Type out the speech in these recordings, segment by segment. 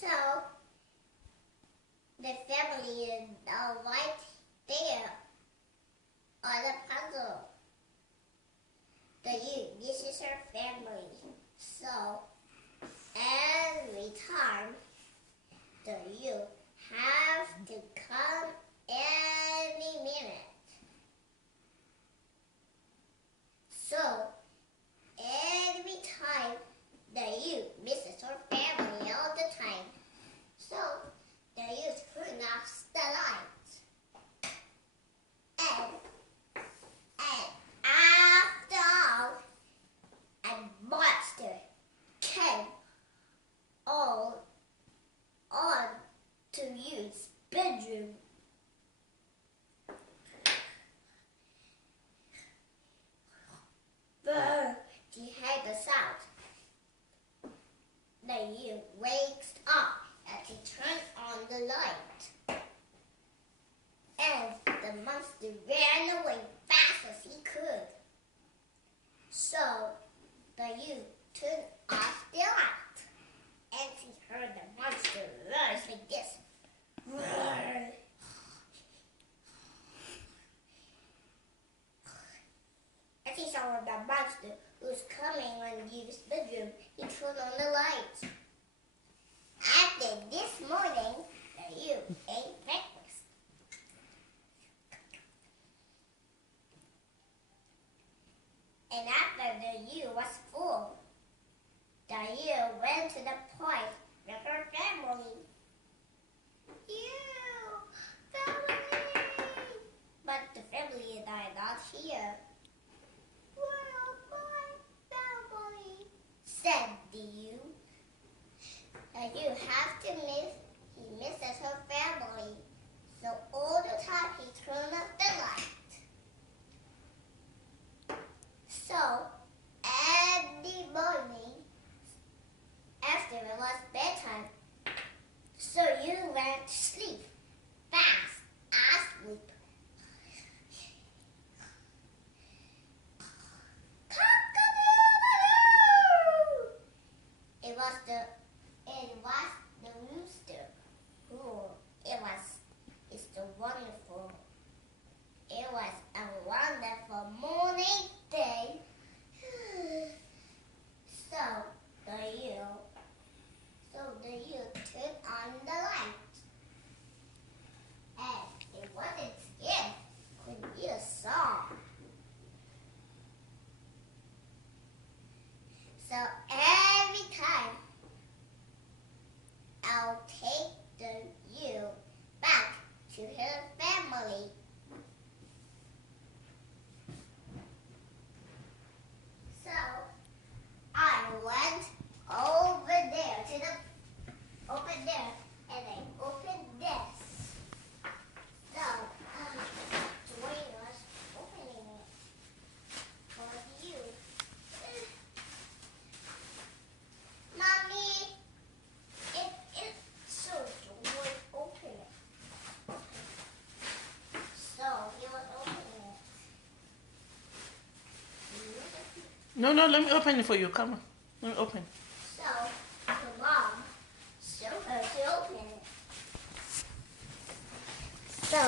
So, the family is right there on the puzzle. This is her family. So, every time you have to come any minute. So, every time you misses her family all the time. So, you turn off the lights. And after all, a monster came on to use bedroom. She heard the sound. Then you wakes up and she turns on the light. And the monster ran away fast as he could. So you turned off the light. And she heard the monster roar like this. Roar. And she saw the monster who was coming on his bedroom. He turned on the lights. After this morning, you ate breakfast. And after the you was full, you went to the park with her family. Family! But the family and I are not here. Well, my family, said you. And you have to he misses her family. So all the time he turned off the light. So every morning, after it was bedtime, so you went to sleep, fast asleep. It was the rooster. It's the wonderful. It was a wonderful morning day. So you turned on the light. And it wasn't scared when you saw. So every time I'll take you back to her family. So I went over there to the open there, and I opened this. So Dwayne was opening it for you. Mommy, it's so Dwayne open it. So he was opening it. No, let me open it for you. Come on. Let me open. So the mom showed her to open it. So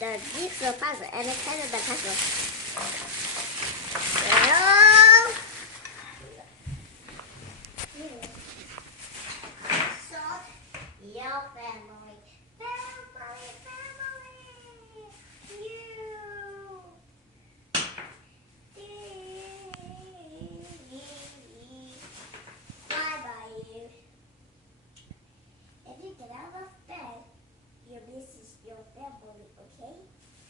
the jigsaw puzzle and the kind of the puzzle. So your family. If you get out of bed, this is your family, okay?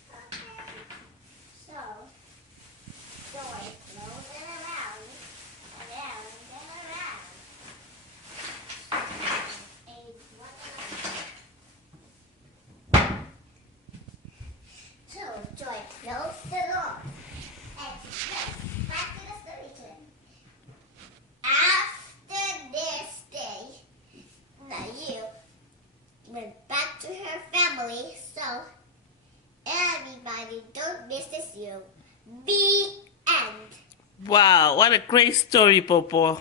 Okay. Wow, what a great story, Popo.